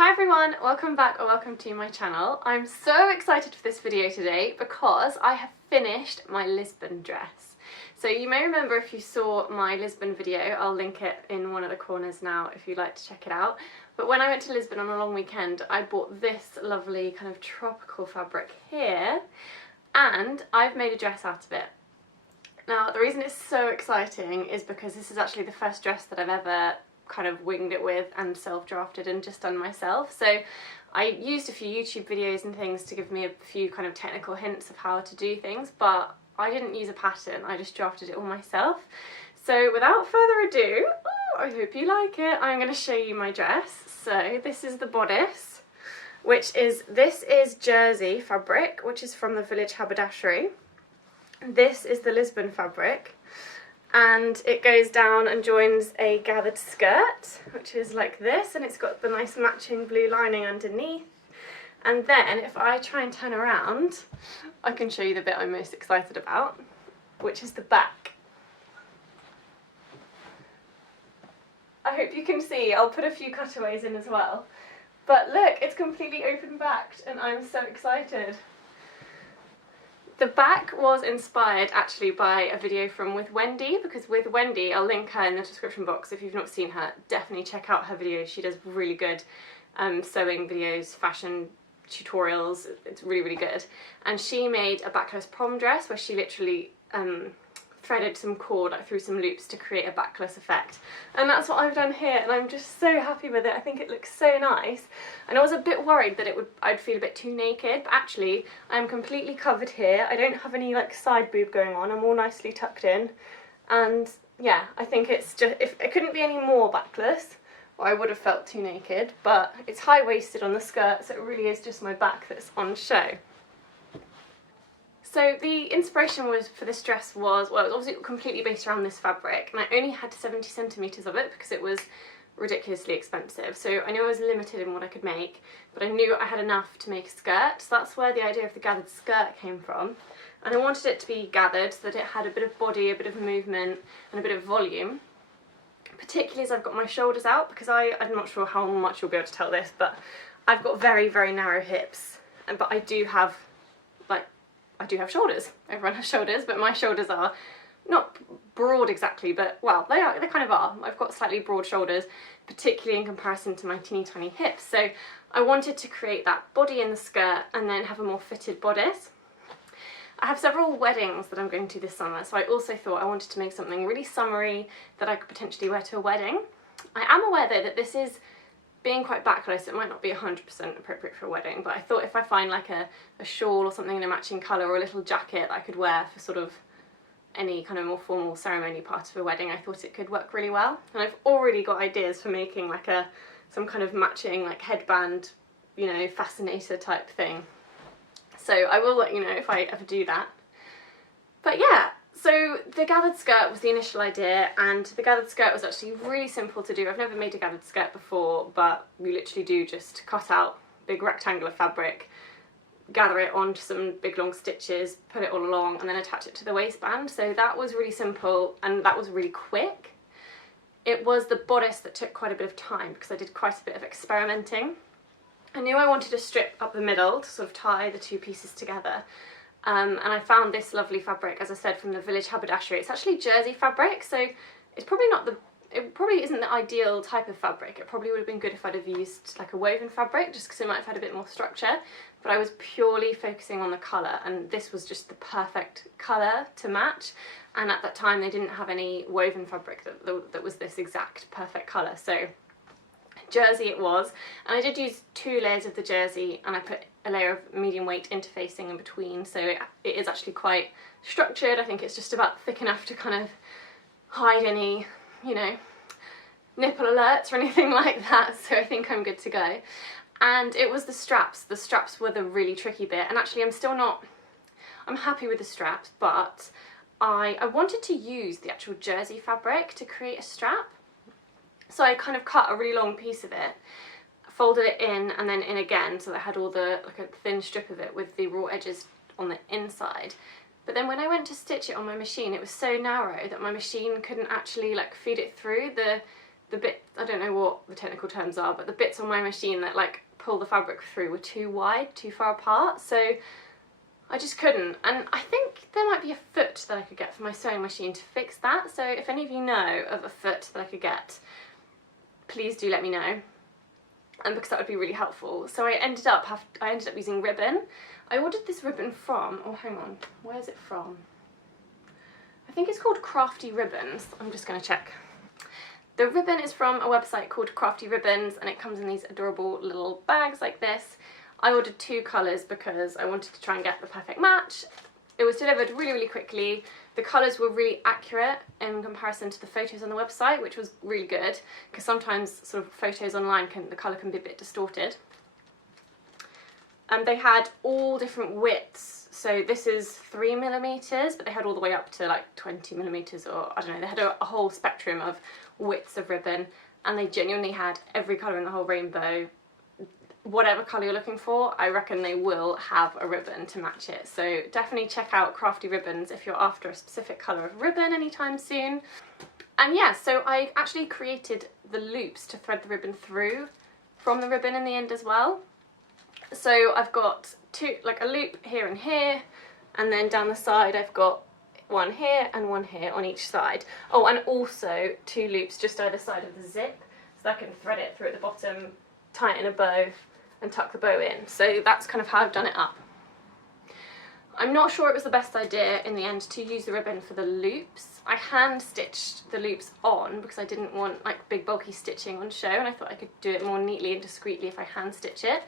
Hi everyone, welcome back or welcome to my channel. I'm so excited for this video today because I have finished my Lisbon dress. So you may remember if you saw my Lisbon video, I'll link it in one of the corners now if you'd like to check it out. But when I went to Lisbon on a long weekend, I bought this lovely kind of tropical fabric here and I've made a dress out of it. Now the reason it's so exciting is because this is actually the first dress that I've ever kind of winged it with and self-drafted and just done myself. So I used a few YouTube videos and things to give me a few kind of technical hints of how to do things, but I didn't use a pattern, I just drafted it all myself. So without further ado, I hope you like it, I'm going to show you my dress. So this is the bodice, this is jersey fabric, which is from the Village Haberdashery. This is the Lisbon fabric, and it goes down and joins a gathered skirt, which is like this, and it's got the nice matching blue lining underneath. And then if I try and turn around, I can show you the bit I'm most excited about, which is the back. I hope you can see, I'll put a few cutaways in as well. But look, it's completely open backed and I'm so excited. The back was inspired actually by a video from With Wendy, because with Wendy, I'll link her in the description box if you've not seen her, definitely check out her videos. She does really good sewing videos, fashion tutorials, it's really, really good. And she made a backless prom dress where she literally threaded some cord through some loops to create a backless effect. And that's what I've done here, and I'm just so happy with it. I think it looks so nice. And I was a bit worried that I'd feel a bit too naked, but actually I'm completely covered here. I don't have any like side boob going on, I'm all nicely tucked in. And yeah, I think it's just, if it couldn't be any more backless, or I would have felt too naked, but it's high-waisted on the skirt, so it really is just my back that's on show. So the inspiration for this dress was, well, it was obviously completely based around this fabric, and I only had 70 centimetres of it because it was ridiculously expensive. So I knew I was limited in what I could make, but I knew I had enough to make a skirt. So that's where the idea of the gathered skirt came from. And I wanted it to be gathered so that it had a bit of body, a bit of movement, and a bit of volume. Particularly as I've got my shoulders out, because I'm not sure how much you'll be able to tell this, but I've got very, very narrow hips, but I do have shoulders. Everyone has shoulders, but my shoulders are not broad exactly, but well, they kind of are. I've got slightly broad shoulders, particularly in comparison to my teeny tiny hips. So I wanted to create that body in the skirt and then have a more fitted bodice. I have several weddings that I'm going to this summer, so I also thought I wanted to make something really summery that I could potentially wear to a wedding. I am aware though that this is being quite backless, it might not be 100% appropriate for a wedding, but I thought if I find like a shawl or something in a matching colour, or a little jacket that I could wear for sort of any kind of more formal ceremony part of a wedding, I thought it could work really well. And I've already got ideas for making like some kind of matching like headband, you know, fascinator type thing. So I will let you know if I ever do that. But yeah, so the gathered skirt was the initial idea, and the gathered skirt was actually really simple to do. I've never made a gathered skirt before, but we literally do just cut out big rectangular fabric, gather it onto some big long stitches, put it all along, and then attach it to the waistband. So that was really simple, and that was really quick. It was the bodice that took quite a bit of time because I did quite a bit of experimenting. I knew I wanted a strip up the middle to sort of tie the two pieces together. And I found this lovely fabric, as I said, from the Village Haberdashery. It's actually jersey fabric, so it's probably it probably isn't the ideal type of fabric. It probably would have been good if I'd have used like a woven fabric, just because it might have had a bit more structure. But I was purely focusing on the colour, and this was just the perfect colour to match. And at that time they didn't have any woven fabric that was this exact perfect colour. So jersey it was, and I did use 2 layers of the jersey, and I put a layer of medium weight interfacing in between, so it is actually quite structured. I think it's just about thick enough to kind of hide any, you know, nipple alerts or anything like that, so I think I'm good to go. And it was the straps. The straps were the really tricky bit, and actually I'm happy with the straps, but I wanted to use the actual jersey fabric to create a strap. So I kind of cut a really long piece of it, folded it in and then in again, so that I had all the, like a thin strip of it with the raw edges on the inside. But then when I went to stitch it on my machine, it was so narrow that my machine couldn't actually like feed it through the bit, I don't know what the technical terms are, but the bits on my machine that like pull the fabric through were too wide, too far apart, so I just couldn't. And I think there might be a foot that I could get for my sewing machine to fix that, so if any of you know of a foot that I could get, please do let me know, and because that would be really helpful. So I ended up using ribbon. I ordered this ribbon from, oh hang on, where is it from? I think it's called Crafty Ribbons. I'm just going to check. The ribbon is from a website called Crafty Ribbons, and it comes in these adorable little bags like this. I ordered 2 colours because I wanted to try and get the perfect match. It was delivered really, really quickly. The colours were really accurate in comparison to the photos on the website, which was really good, because sometimes sort of photos online the colour can be a bit distorted. And they had all different widths. So this is 3mm, but they had all the way up to like 20mm, or I don't know, they had a whole spectrum of widths of ribbon, and they genuinely had every colour in the whole rainbow. Whatever colour you're looking for, I reckon they will have a ribbon to match it. So definitely check out Crafty Ribbons if you're after a specific colour of ribbon anytime soon. And yeah, so I actually created the loops to thread the ribbon through from the ribbon in the end as well. So I've got a loop here and here, and then down the side I've got one here and one here on each side. Oh, and also 2 loops just either side of the zip, so I can thread it through at the bottom, tie it in a bow and tuck the bow in. So that's kind of how I've done it up. I'm not sure it was the best idea in the end to use the ribbon for the loops. I hand stitched the loops on because I didn't want like big bulky stitching on show, and I thought I could do it more neatly and discreetly if I hand stitch it.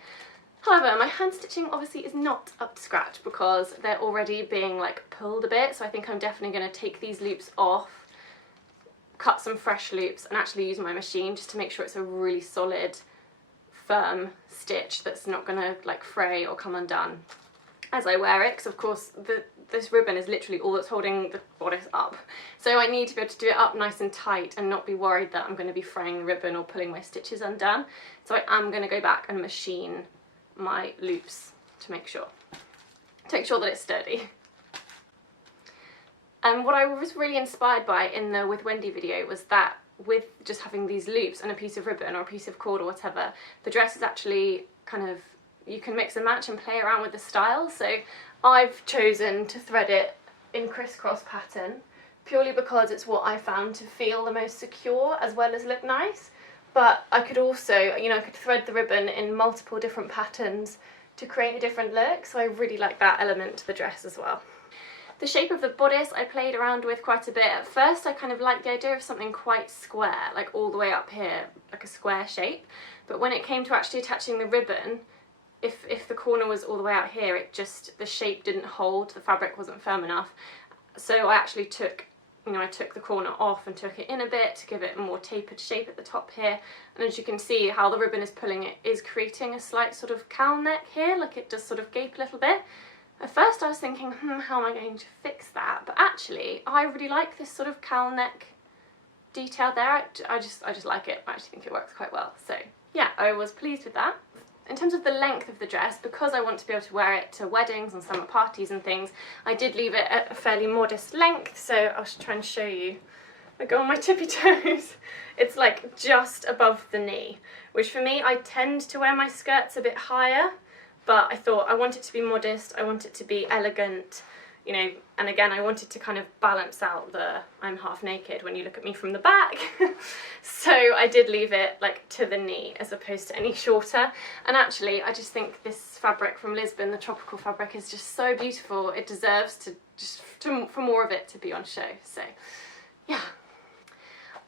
However, my hand stitching obviously is not up to scratch because they're already being like pulled a bit, so I think I'm definitely going to take these loops off, cut some fresh loops, and actually use my machine just to make sure it's a really solid, firm stitch that's not going to like fray or come undone as I wear it, because of course this ribbon is literally all that's holding the bodice up, so I need to be able to do it up nice and tight and not be worried that I'm going to be fraying the ribbon or pulling my stitches undone. So I am going to go back and machine my loops to make sure that it's sturdy. And what I was really inspired by in the With Wendy video was that with just having these loops and a piece of ribbon or a piece of cord or whatever, the dress is actually kind of, you can mix and match and play around with the style. So I've chosen to thread it in crisscross pattern purely because it's what I found to feel the most secure as well as look nice. But I could also, I could thread the ribbon in multiple different patterns to create a different look, so I really like that element to the dress as well. The shape of the bodice I played around with quite a bit. At first I kind of liked the idea of something quite square, like all the way up here, like a square shape. But when it came to actually attaching the ribbon, if the corner was all the way out here, the shape didn't hold, the fabric wasn't firm enough. So I actually took the corner off and took it in a bit to give it a more tapered shape at the top here, and as you can see how the ribbon is pulling, it is creating a slight sort of cowl neck here, like it does sort of gape a little bit. At first I was thinking, how am I going to fix that? But actually I really like this sort of cowl neck detail there. I just like it. I actually think it works quite well. So yeah, I was pleased with that. In terms of the length of the dress, because I want to be able to wear it to weddings and summer parties and things, I did leave it at a fairly modest length, so I'll try and show you. I go on my tippy toes. It's like just above the knee, which for me, I tend to wear my skirts a bit higher, but I thought I want it to be modest, I want it to be elegant, and again I wanted to kind of balance out the I'm half naked when you look at me from the back. So I did leave it like to the knee as opposed to any shorter, and actually I just think this fabric from Lisbon, the tropical fabric, is just so beautiful. It deserves for more of it to be on show. So yeah,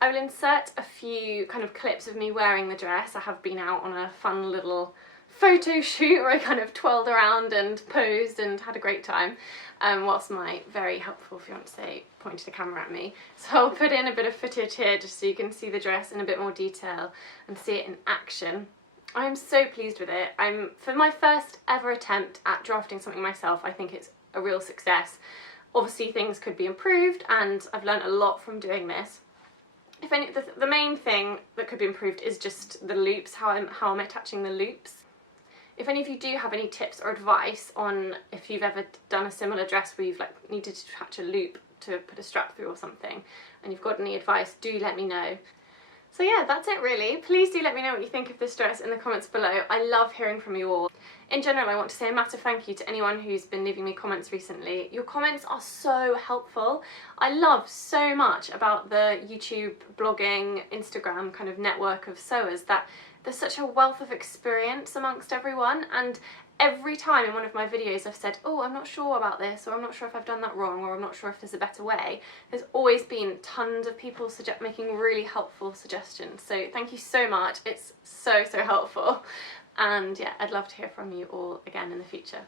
I will insert a few kind of clips of me wearing the dress. I have been out on a fun little photo shoot where I kind of twirled around and posed and had a great time, whilst my very helpful fiance pointed the camera at me. So I'll put in a bit of footage here just so you can see the dress in a bit more detail and see it in action. I'm so pleased with it. For my first ever attempt at drafting something myself, I think it's a real success. Obviously things could be improved, and I've learned a lot from doing this. The main thing that could be improved is just the loops, how I'm attaching the loops. If any of you do have any tips or advice on if you've ever done a similar dress where you've needed to attach a loop to put a strap through or something, and you've got any advice, do let me know. So yeah, that's it really. Please do let me know what you think of this dress in the comments below. I love hearing from you all. In general, I want to say a massive thank you to anyone who's been leaving me comments recently. Your comments are so helpful. I love so much about the YouTube, blogging, Instagram kind of network of sewers that there's such a wealth of experience amongst everyone, and every time in one of my videos I've said, oh, I'm not sure about this, or I'm not sure if I've done that wrong, or I'm not sure if there's a better way, there's always been tons of people making really helpful suggestions. So thank you so much. It's so helpful. And yeah, I'd love to hear from you all again in the future.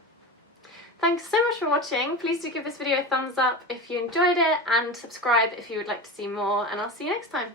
Thanks so much for watching. Please do give this video a thumbs up if you enjoyed it, and subscribe if you would like to see more, and I'll see you next time.